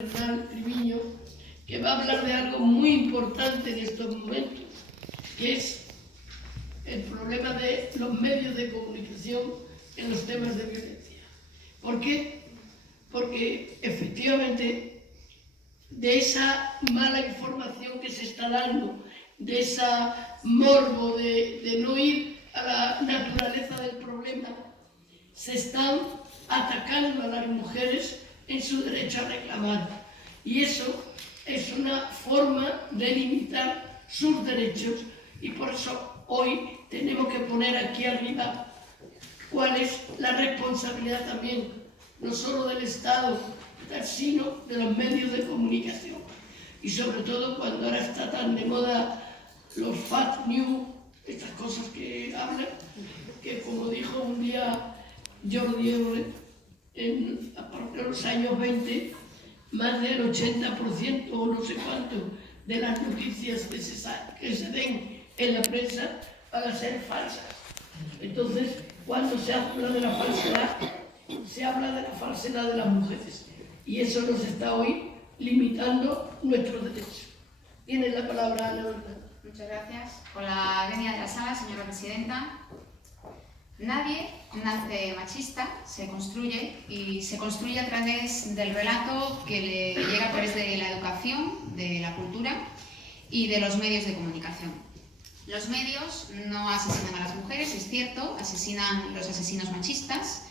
Bernal Triviño, que va a hablar de algo muy importante en estos momentos, que es el problema de los medios de comunicación en los temas de violencia. ¿Por qué? Porque efectivamente de esa mala información que se está dando, de esa morbo de no ir a la naturaleza del problema, se están atacando a las mujeres en su derecho a reclamar. Y eso es una forma de limitar sus derechos, y por eso hoy tenemos que poner aquí arriba cuál es la responsabilidad también, no solo del Estado, sino de los medios de comunicación. Y sobre todo cuando ahora está tan de moda los fake news, estas cosas que hablan, que como dijo un día Jordi Orwell, a partir de los años 20, más del 80% o no sé cuánto de las noticias que se den en la prensa van a ser falsas. Entonces, cuando se habla de la falsedad, se habla de la falsedad de las mujeres. Y eso nos está hoy limitando nuestros derechos. Tiene la palabra Ana Bernal. Muchas gracias. Con la venia de la sala, señora presidenta. Nadie nace machista, se construye, y se construye a través del relato que le llega a través de la educación, de la cultura y de los medios de comunicación. Los medios no asesinan a las mujeres, es cierto, asesinan los asesinos machistas,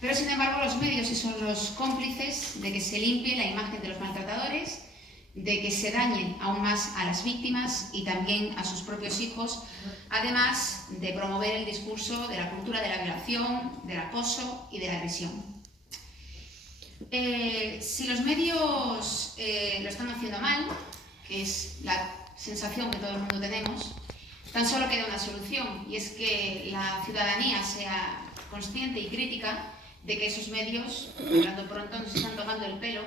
pero sin embargo los medios sí son los cómplices de que se limpie la imagen de los maltratadores, de que se dañen aún más a las víctimas y también a sus propios hijos, además de promover el discurso de la cultura de la violación, del acoso y de la agresión. Si los medios lo están haciendo mal, que es la sensación que todo el mundo tenemos, tan solo queda una solución, y es que la ciudadanía sea consciente y crítica de que esos medios, hablando pronto, nos están tomando el pelo,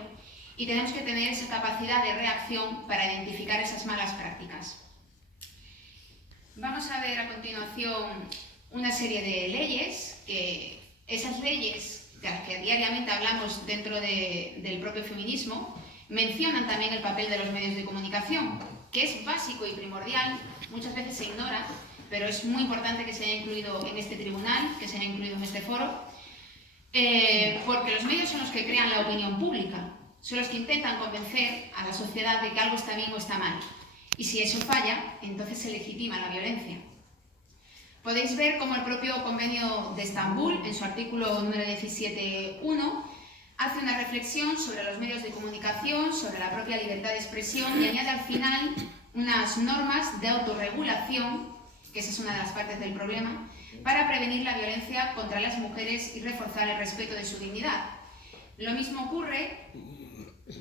y tenemos que tener esa capacidad de reacción para identificar esas malas prácticas. Vamos a ver a continuación una serie de leyes, que esas leyes de las que diariamente hablamos dentro del propio feminismo, mencionan también el papel de los medios de comunicación, que es básico y primordial, muchas veces se ignora, pero es muy importante que se haya incluido en este tribunal, que se haya incluido en este foro, porque los medios son los que crean la opinión pública, son los que intentan convencer a la sociedad de que algo está bien o está mal. Y si eso falla, entonces se legitima la violencia. Podéis ver cómo el propio Convenio de Estambul, en su artículo número 17.1, hace una reflexión sobre los medios de comunicación, sobre la propia libertad de expresión, y añade al final unas normas de autorregulación, que esa es una de las partes del problema, para prevenir la violencia contra las mujeres y reforzar el respeto de su dignidad. Lo mismo ocurre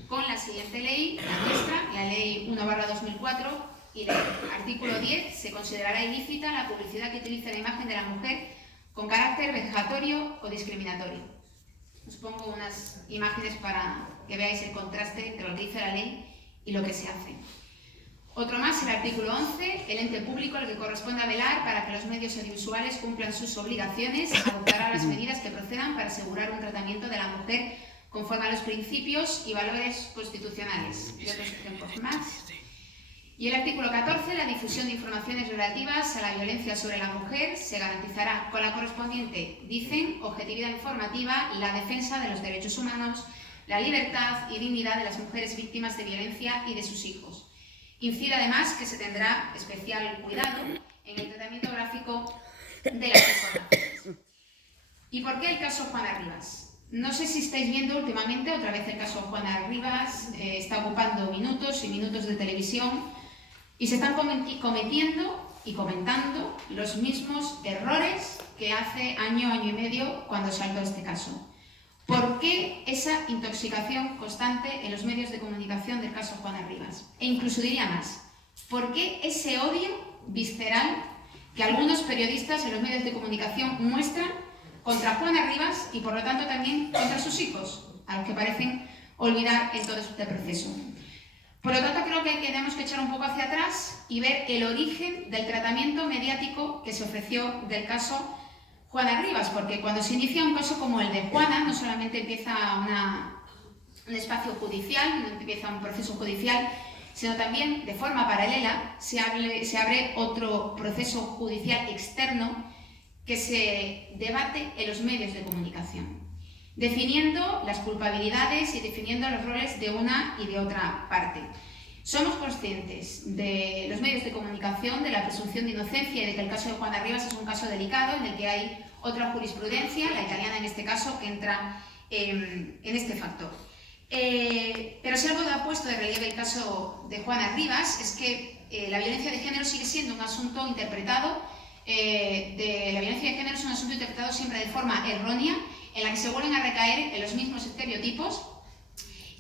con la siguiente ley, la nuestra, la Ley 1/2004, y el artículo 10: se considerará ilícita la publicidad que utilice la imagen de la mujer con carácter vejatorio o discriminatorio. Os pongo unas imágenes para que veáis el contraste entre lo que dice la ley y lo que se hace. Otro más, el artículo 11, el ente público al que corresponde velar para que los medios audiovisuales cumplan sus obligaciones, adoptará las medidas que procedan para asegurar un tratamiento de la mujer conforme a los principios y valores constitucionales. Y otros ejemplos más. Y el artículo 14, la difusión de informaciones relativas a la violencia sobre la mujer se garantizará con la correspondiente, dicen, objetividad informativa, la defensa de los derechos humanos, la libertad y dignidad de las mujeres víctimas de violencia y de sus hijos. Incide además que se tendrá especial cuidado en el tratamiento gráfico de las informaciones. ¿Y por qué el caso Juana Rivas? No sé si estáis viendo últimamente, otra vez el caso Juana Rivas está ocupando minutos y minutos de televisión, y se están cometiendo y comentando los mismos errores que hace año y medio cuando saltó este caso. ¿Por qué esa intoxicación constante en los medios de comunicación del caso Juana Rivas? E incluso diría más, ¿por qué ese odio visceral que algunos periodistas en los medios de comunicación muestran contra Juana Rivas y por lo tanto también contra sus hijos, a los que parecen olvidar en todo este proceso? Por lo tanto, creo que tenemos que echar un poco hacia atrás y ver el origen del tratamiento mediático que se ofreció del caso Juana Rivas, porque cuando se inicia un caso como el de Juana, no solamente empieza un espacio judicial, no empieza un proceso judicial, sino también de forma paralela se abre otro proceso judicial externo que se debate en los medios de comunicación, definiendo las culpabilidades y definiendo los roles de una y de otra parte. Somos conscientes de los medios de comunicación, de la presunción de inocencia y de que el caso de Juana Rivas es un caso delicado en el que hay otra jurisprudencia, la italiana en este caso, que entra en este factor. Pero si algo ha puesto de relieve el caso de Juana Rivas es que la violencia de género sigue siendo un asunto interpretado, la violencia de género es un asunto interpretado siempre de forma errónea, en la que se vuelven a recaer en los mismos estereotipos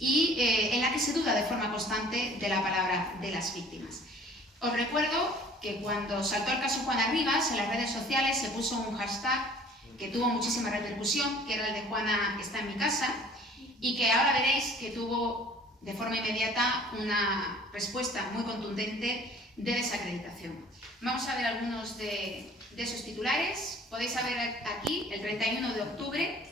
y en la que se duda de forma constante de la palabra de las víctimas. Os recuerdo que cuando saltó el caso Juana Rivas, en las redes sociales se puso un hashtag que tuvo muchísima repercusión, que era el de Juana está en mi casa, y que ahora veréis que tuvo de forma inmediata una respuesta muy contundente de desacreditación. Vamos a ver algunos de esos titulares. Podéis ver aquí, el 31 de octubre,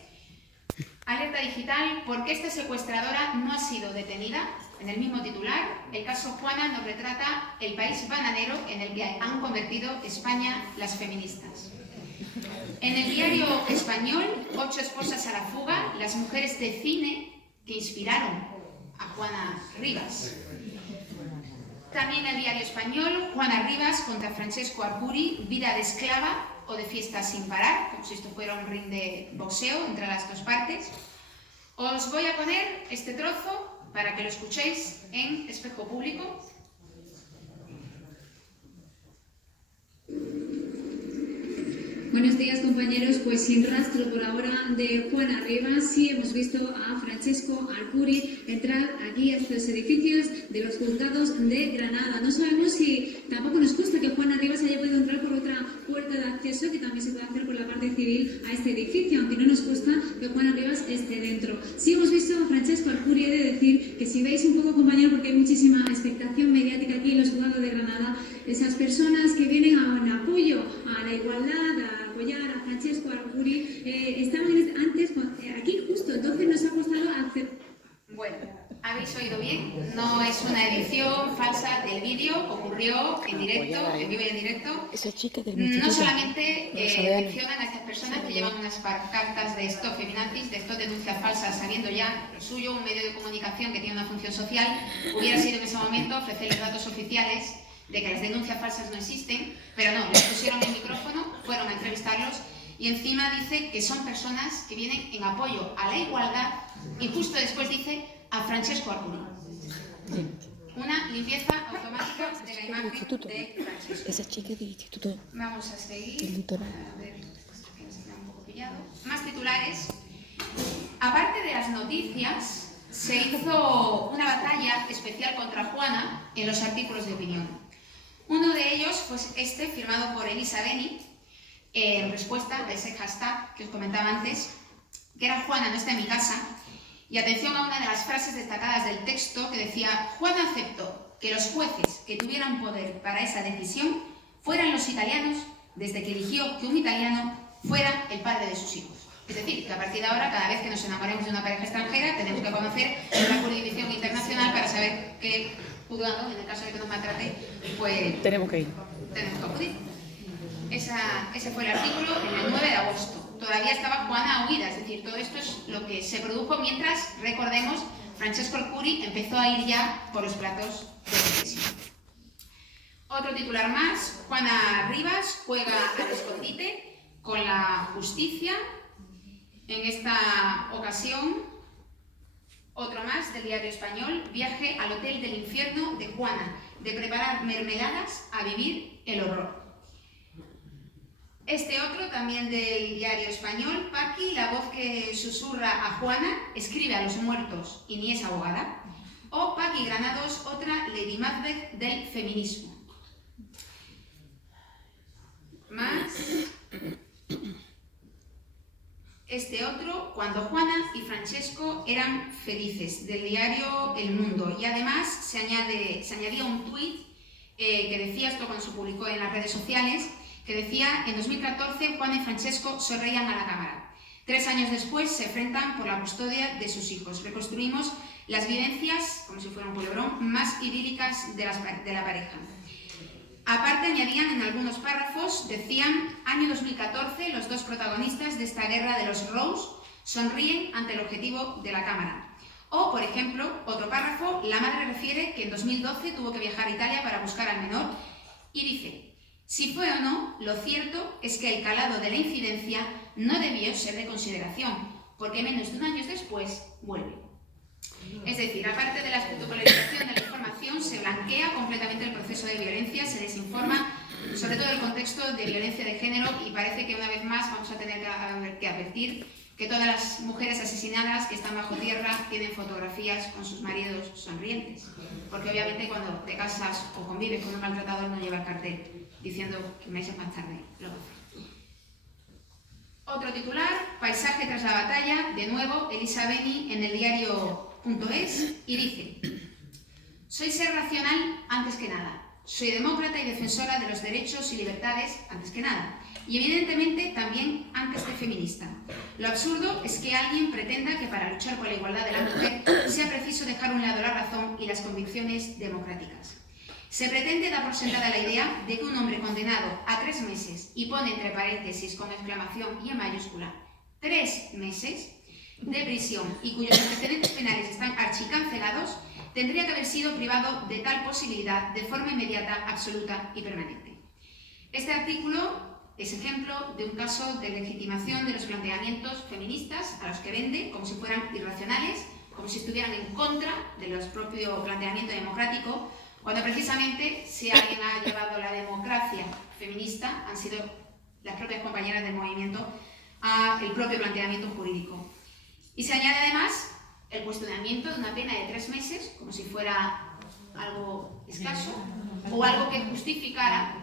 alerta digital, ¿por qué esta secuestradora no ha sido detenida? En el mismo titular, el caso Juana nos retrata el país bananero en el que han convertido España las feministas. En el diario español, 8 esposas a la fuga, las mujeres de cine que inspiraron a Juana Rivas. También el diario español, Juana Rivas contra Francesco Arcuri, vida de esclava o de fiesta sin parar, como si esto fuera un ring de boxeo entre las dos partes. Os voy a poner este trozo para que lo escuchéis en Espejo Público. Buenos días, compañeros. Pues sin rastro por ahora de Juana Rivas, sí hemos visto a Francesco Arcuri entrar aquí a estos edificios de los juzgados de Granada. No sabemos si tampoco nos consta que Juana Rivas haya podido entrar por otra puerta de acceso que también se puede hacer por la parte civil a este edificio, aunque no nos consta que Juana Rivas esté dentro. Sí hemos visto a Francesco Arcuri, he de decir que si veis un poco, compañero, porque hay muchísima expectación mediática aquí en los juzgados de Granada, esas personas que vienen en apoyo a la igualdad, a apoyar a Francesco Arcuri, estaban antes aquí justo, entonces nos ha costado hacer... Bueno, habéis oído bien, no es una edición falsa del vídeo, ocurrió en directo, en vivo y en directo. Esa chica del no solamente mencionan a estas personas que llevan unas pancartas de stop feminazis, de stop denuncias falsas, sabiendo ya lo suyo, un medio de comunicación que tiene una función social, hubiera sido en ese momento ofrecerles datos oficiales de que las denuncias falsas no existen, pero no, les pusieron el micrófono, fueron a entrevistarlos y encima dice que son personas que vienen en apoyo a la igualdad y justo después dice a Francesco Arcuri. Una limpieza automática de la imagen de Francesco. Esa chica del instituto. Vamos a seguir. Del litoral. A ver, que se queda un poco pillado. Más titulares. Aparte de las noticias, se hizo una batalla especial contra Juana en los artículos de opinión. Uno de ellos fue este, firmado por Elisa Beni, en respuesta a ese hashtag que os comentaba antes, que era Juana no está en mi casa, y atención a una de las frases destacadas del texto que decía: Juana aceptó que los jueces que tuvieran poder para esa decisión fueran los italianos desde que eligió que un italiano fuera el padre de sus hijos. Es decir, que a partir de ahora, cada vez que nos enamoremos de una pareja extranjera, tenemos que conocer la jurisdicción internacional para saber qué juzgado, en el caso de que nos maltrate, pues tenemos que ir. Tenemos que acudir. Ese fue el artículo en el 9 de agosto. Todavía estaba Juana huida, es decir, todo esto es lo que se produjo mientras, recordemos, Francesco Arcuri empezó a ir ya por los platos de confesión. Otro titular más: Juana Rivas juega al escondite con la justicia. En esta ocasión, otro más del diario español: viaje al hotel del infierno de Juana, de preparar mermeladas a vivir el horror. Este otro, también del diario español: Paqui, la voz que susurra a Juana, escribe a los muertos y ni es abogada. O Paqui Granados, otra Lady Macbeth del feminismo. Más. Este otro, cuando Juana y Francesco eran felices, del diario El Mundo. Y además se añadía un tuit que decía, esto cuando se publicó en las redes sociales, que decía: en 2014 Juana y Francesco sonreían a la cámara. 3 años después se enfrentan por la custodia de sus hijos. Reconstruimos las vivencias, como si fuera un culebrón, más idílicas de la pareja. Aparte, añadían en algunos párrafos, decían, año 2014, los dos protagonistas de esta guerra de los Rose sonríen ante el objetivo de la cámara. O, por ejemplo, otro párrafo, la madre refiere que en 2012 tuvo que viajar a Italia para buscar al menor y dice, si fue o no, lo cierto es que el calado de la incidencia no debió ser de consideración, porque menos de un año después vuelve. Es decir, aparte de la espectacularización de la información, se blanquea completamente el proceso de violencia, se desinforma sobre todo el contexto de violencia de género y parece que una vez más vamos a tener que advertir que todas las mujeres asesinadas que están bajo tierra tienen fotografías con sus maridos sonrientes, porque obviamente cuando te casas o convives con un maltratador no lleva el cartel diciendo que meses más tarde lo hace. Otro titular, paisaje tras la batalla, de nuevo Elisa Beni en el diario.es y dice, soy ser racional antes que nada, soy demócrata y defensora de los derechos y libertades antes que nada, y evidentemente también antes que feminista. Lo absurdo es que alguien pretenda que para luchar por la igualdad de la mujer sea preciso dejar a un lado la razón y las convicciones democráticas. Se pretende dar por sentada la idea de que un hombre condenado a 3 meses, y pone entre paréntesis con exclamación y en mayúscula, 3 meses de prisión y cuyos antecedentes penales están archicancelados, tendría que haber sido privado de tal posibilidad de forma inmediata, absoluta y permanente. Este artículo es ejemplo de un caso de legitimación de los planteamientos feministas a los que vende como si fueran irracionales, como si estuvieran en contra de los propios planteamientos democráticos, cuando precisamente si alguien ha llevado la democracia feminista han sido las propias compañeras del movimiento al propio planteamiento jurídico. Y se añade además el cuestionamiento de una pena de 3 meses, como si fuera algo escaso, o algo que justificara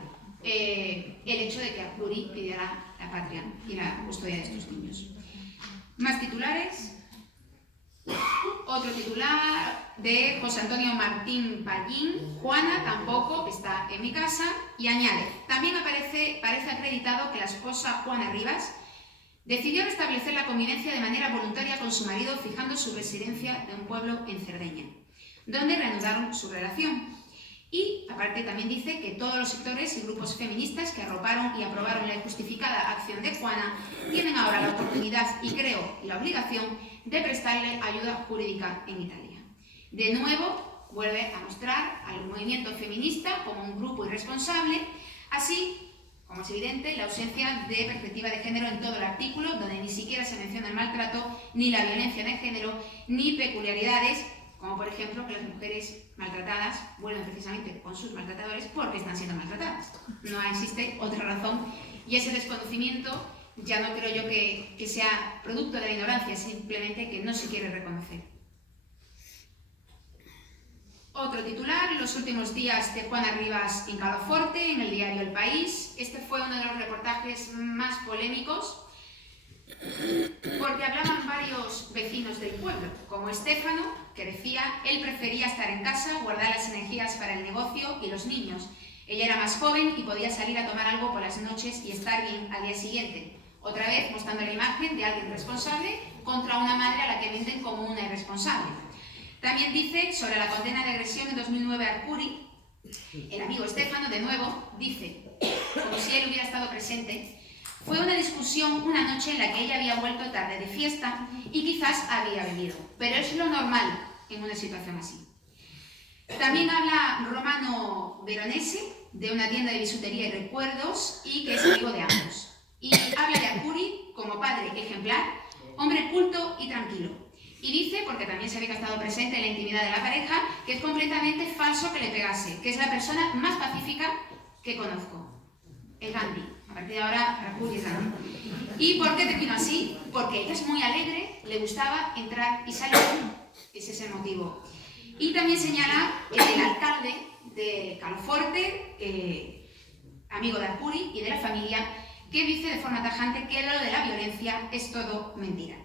el hecho de que Arcuri pidiera la patria y la custodia de estos niños. Más titulares. Otro titular de José Antonio Martín Pallín, Juana tampoco está en mi casa, y añade, también parece acreditado que la esposa Juana Rivas decidió restablecer la convivencia de manera voluntaria con su marido, fijando su residencia en un pueblo en Cerdeña, donde reanudaron su relación. Y, aparte, también dice que todos los sectores y grupos feministas que arroparon y aprobaron la injustificada acción de Juana tienen ahora la oportunidad y, creo, la obligación de prestarle ayuda jurídica en Italia. De nuevo, vuelve a mostrar al movimiento feminista como un grupo irresponsable, así como es evidente la ausencia de perspectiva de género en todo el artículo, donde ni siquiera se menciona el maltrato, ni la violencia de género, ni peculiaridades, como por ejemplo que las mujeres maltratadas vuelven precisamente con sus maltratadores porque están siendo maltratadas. No existe otra razón y ese desconocimiento ya no creo yo que sea producto de la ignorancia, simplemente que no se quiere reconocer. Otro titular, los últimos días de Juana Rivas en Caloforte, en el diario El País. Este fue uno de los reportajes más polémicos porque hablaban varios vecinos del pueblo, como Estéfano, que decía él prefería estar en casa, guardar las energías para el negocio y los niños. Ella era más joven y podía salir a tomar algo por las noches y estar bien al día siguiente. Otra vez mostrando la imagen de alguien responsable contra una madre a la que venden como una irresponsable. También dice sobre la condena de agresión en 2009 a Arcuri, el amigo Estéfano, de nuevo, dice, como si él hubiera estado presente, fue una discusión una noche en la que ella había vuelto tarde de fiesta y quizás había bebido, pero es lo normal en una situación así. También habla Romano Veronese de una tienda de bisutería y recuerdos y que es amigo de ambos. Y habla de Arcuri como padre ejemplar, hombre culto y tranquilo. Y dice, porque también se ve que ha estado presente en la intimidad de la pareja, que es completamente falso que le pegase, que es la persona más pacífica que conozco. El Gandhi. A partir de ahora, Arcuri es Gandhi. ¿Y por qué termino así? Porque ella es muy alegre, le gustaba entrar y salir. Ese es el motivo. Y también señala el alcalde de Caloforte, amigo de Arcuri y de la familia, que dice de forma tajante que lo de la violencia es todo mentira.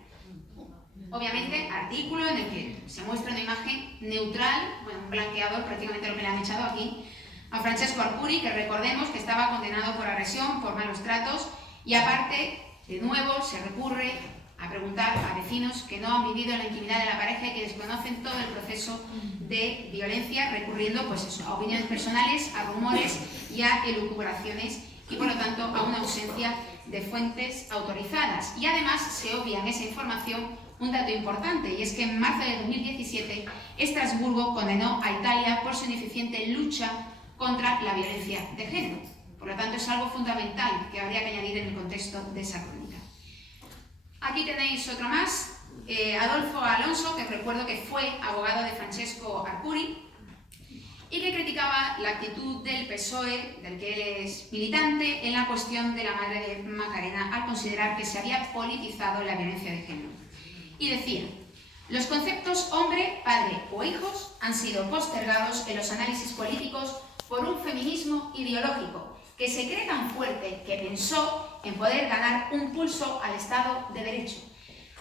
Obviamente, artículo en el que se muestra una imagen neutral, bueno, un blanqueador, prácticamente lo que le han echado aquí, a Francesco Arcuri, que recordemos que estaba condenado por agresión, por malos tratos, y aparte, de nuevo, se recurre a preguntar a vecinos que no han vivido la intimidad de la pareja y que desconocen todo el proceso de violencia, recurriendo pues eso, a opiniones personales, a rumores y a elucubraciones, y por lo tanto a una ausencia de fuentes autorizadas. Y además se obvia en esa información un dato importante, y es que en marzo de 2017 Estrasburgo condenó a Italia por su ineficiente lucha contra la violencia de género. Por lo tanto, es algo fundamental que habría que añadir en el contexto de esa crónica. Aquí tenéis otro más, Adolfo Alonso, que recuerdo que fue abogado de Francesco Arcuri y que criticaba la actitud del PSOE, del que él es militante, en la cuestión de la madre de Macarena, al considerar que se había politizado la violencia de género. Y decía: los conceptos hombre, padre o hijos han sido postergados en los análisis políticos por un feminismo ideológico que se cree tan fuerte que pensó en poder ganar un pulso al Estado de Derecho,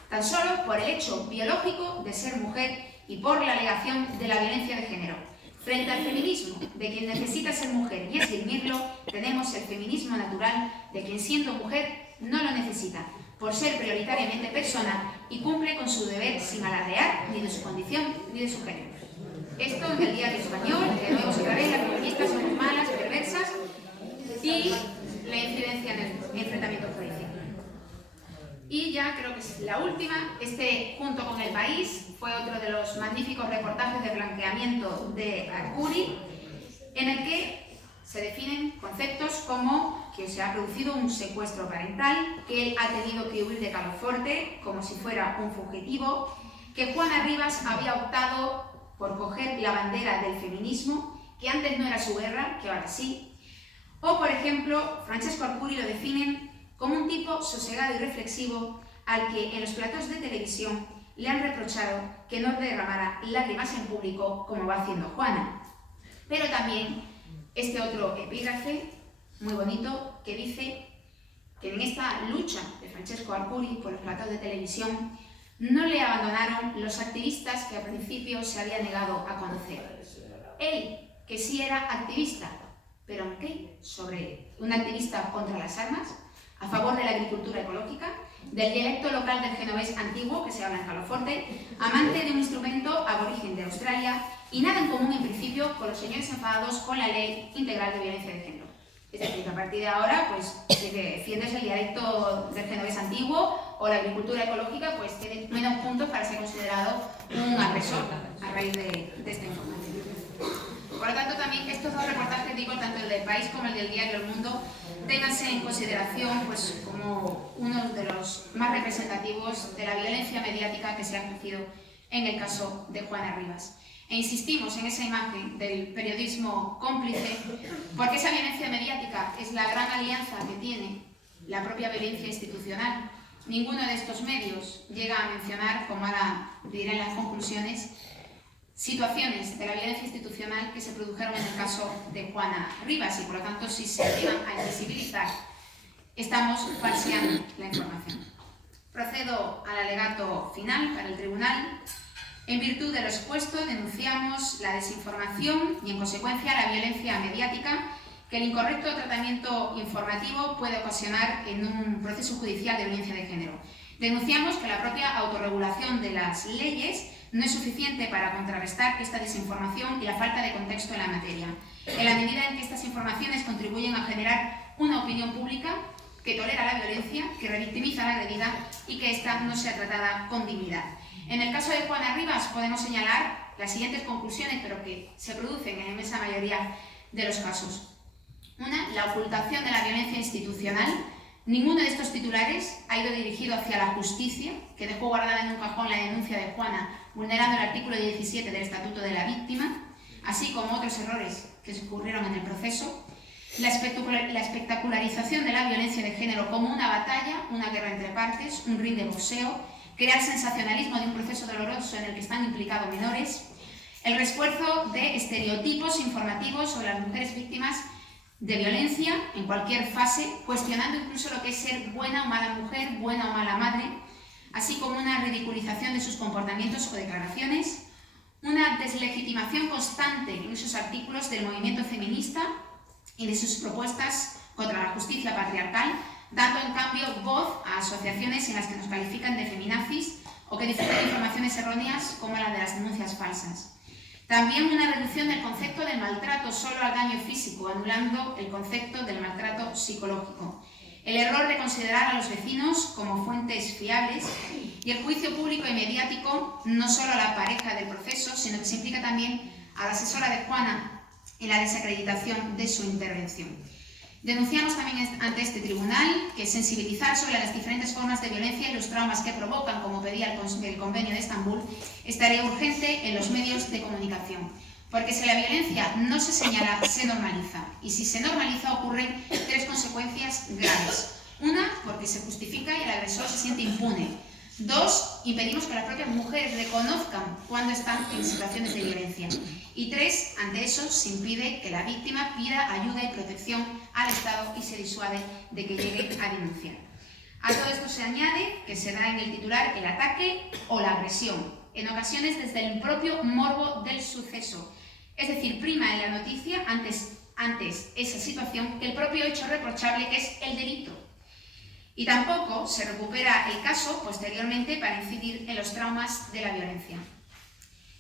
tan solo por el hecho biológico de ser mujer y por la alegación de la violencia de género. Frente al feminismo de quien necesita ser mujer y esgrimirlo, tenemos el feminismo natural de quien siendo mujer no lo necesita, por ser prioritariamente persona y cumple con su deber sin alardear ni de su condición ni de su género. Esto en el Diario Español, que vemos otra vez, las feministas son malas, perversas, y la incidencia en el enfrentamiento judicial. Y ya creo que es la última, junto con El País, fue otro de los magníficos reportajes de blanqueamiento de Arcuri, en el que se definen conceptos como que se ha producido un secuestro parental, que él ha tenido que huir de Caloforte como si fuera un fugitivo, que Juana Rivas había optado por coger la bandera del feminismo, que antes no era su guerra, que ahora sí. O, por ejemplo, Francesco Arcuri lo definen como un tipo sosegado y reflexivo al que en los platos de televisión le han reprochado que no derramara lágrimas en público como va haciendo Juana. Pero también este otro epígrafe muy bonito que dice que en esta lucha de Francesco Arcuri por los platos de televisión no le abandonaron los activistas que al principio se había negado a conocer. Él, que sí era activista, ¿pero en qué? Sobre un activista contra las armas, a favor de la agricultura ecológica, del dialecto local del genovés antiguo que se habla en Caloforte, amante de un instrumento aborigen de Australia y nada en común en principio con los señores enfadados con la Ley Integral de Violencia de Género. Es decir, que a partir de ahora, pues, si defiendes el dialecto del genovés antiguo o la agricultura ecológica, pues tienes menos puntos para ser considerado un agresor a raíz de esta información. Por lo tanto, también estos dos reportajes, digo, tanto el del País como el del diario El Mundo, ténganse en consideración pues, como uno de los más representativos de la violencia mediática que se ha ejercido en el caso de Juana Rivas. E insistimos en esa imagen del periodismo cómplice, porque esa violencia mediática es la gran alianza que tiene la propia violencia institucional. Ninguno de estos medios llega a mencionar, como ahora diré en las conclusiones, situaciones de la violencia institucional que se produjeron en el caso de Juana Rivas y por lo tanto si se llegan a invisibilizar estamos falseando la información. Procedo al alegato final para el tribunal. En virtud de lo expuesto denunciamos la desinformación y en consecuencia la violencia mediática que el incorrecto tratamiento informativo puede ocasionar en un proceso judicial de violencia de género. Denunciamos que la propia autorregulación de las leyes no es suficiente para contrarrestar esta desinformación y la falta de contexto en la materia, en la medida en que estas informaciones contribuyen a generar una opinión pública que tolera la violencia, que revictimiza a la agredida y que ésta no sea tratada con dignidad. En el caso de Juana Rivas podemos señalar las siguientes conclusiones, pero que se producen en la inmensa mayoría de los casos. Una, la ocultación de la violencia institucional. Ninguno de estos titulares ha ido dirigido hacia la justicia, que dejó guardada en un cajón la denuncia de Juana, vulnerando el artículo 17 del Estatuto de la Víctima, así como otros errores que se ocurrieron en el proceso. La espectacularización de la violencia de género como una batalla, una guerra entre partes, un ring de boxeo, crear sensacionalismo de un proceso doloroso en el que están implicados menores, el refuerzo de estereotipos informativos sobre las mujeres víctimas de violencia en cualquier fase, cuestionando incluso lo que es ser buena o mala mujer, buena o mala madre, así como una ridiculización de sus comportamientos o declaraciones, una deslegitimación constante en esos artículos del movimiento feminista y de sus propuestas contra la justicia patriarcal, dando en cambio voz a asociaciones en las que nos califican de feminazis o que difunden informaciones erróneas como la de las denuncias falsas. También una reducción del concepto del maltrato solo al daño físico, anulando el concepto del maltrato psicológico. El error de considerar a los vecinos como fuentes fiables y el juicio público y mediático no solo a la pareja del proceso, sino que se implica también a la asesora de Juana en la desacreditación de su intervención. Denunciamos también ante este tribunal que sensibilizar sobre las diferentes formas de violencia y los traumas que provocan, como pedía el Convenio de Estambul, es tarea urgente en los medios de comunicación. Porque si la violencia no se señala, se normaliza. Y si se normaliza, ocurren 3 consecuencias graves. Una, porque se justifica y el agresor se siente impune. 2, impedimos que las propias mujeres reconozcan cuando están en situaciones de violencia. Y 3, ante eso se impide que la víctima pida ayuda y protección al Estado y se disuade de que llegue a denunciar. A todo esto se añade que se da en el titular el ataque o la agresión, en ocasiones desde el propio morbo del suceso. Es decir, prima en la noticia antes esa situación que el propio hecho reprochable, que es el delito. Y tampoco se recupera el caso posteriormente para incidir en los traumas de la violencia.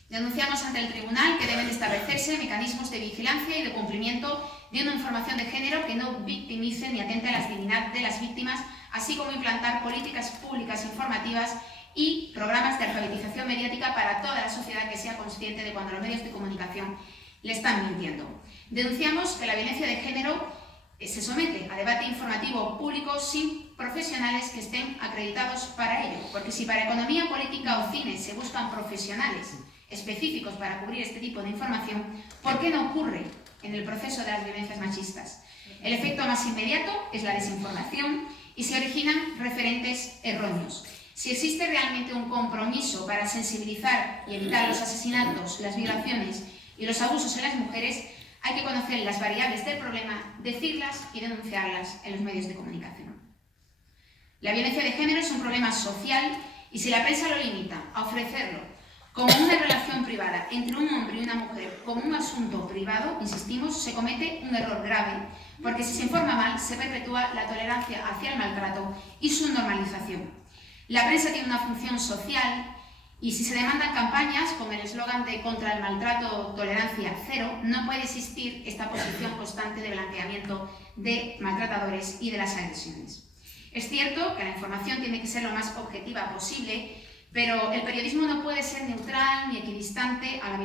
Denunciamos ante el tribunal que deben establecerse mecanismos de vigilancia y de cumplimiento de una información de género que no victimice ni atente a la dignidad de las víctimas, así como implantar políticas públicas informativas y programas de alfabetización mediática para toda la sociedad que sea consciente de cuando los medios de comunicación le están mintiendo. Denunciamos que la violencia de género se somete a debate informativo público sin profesionales que estén acreditados para ello, porque si para economía, política o cine se buscan profesionales específicos para cubrir este tipo de información, ¿por qué no ocurre en el proceso de las violencias machistas? El efecto más inmediato es la desinformación y se originan referentes erróneos. Si existe realmente un compromiso para sensibilizar y evitar los asesinatos, las violaciones y los abusos en las mujeres, hay que conocer las variables del problema, decirlas y denunciarlas en los medios de comunicación. La violencia de género es un problema social y si la prensa lo limita a ofrecerlo como una relación privada entre un hombre y una mujer, como un asunto privado, insistimos, se comete un error grave, porque si se informa mal, se perpetúa la tolerancia hacia el maltrato y su normalización. La prensa tiene una función social y si se demandan campañas con el eslogan de contra el maltrato, tolerancia cero, no puede existir esta posición constante de blanqueamiento de maltratadores y de las agresiones. Es cierto que la información tiene que ser lo más objetiva posible, pero el periodismo no puede ser neutral ni equidistante a la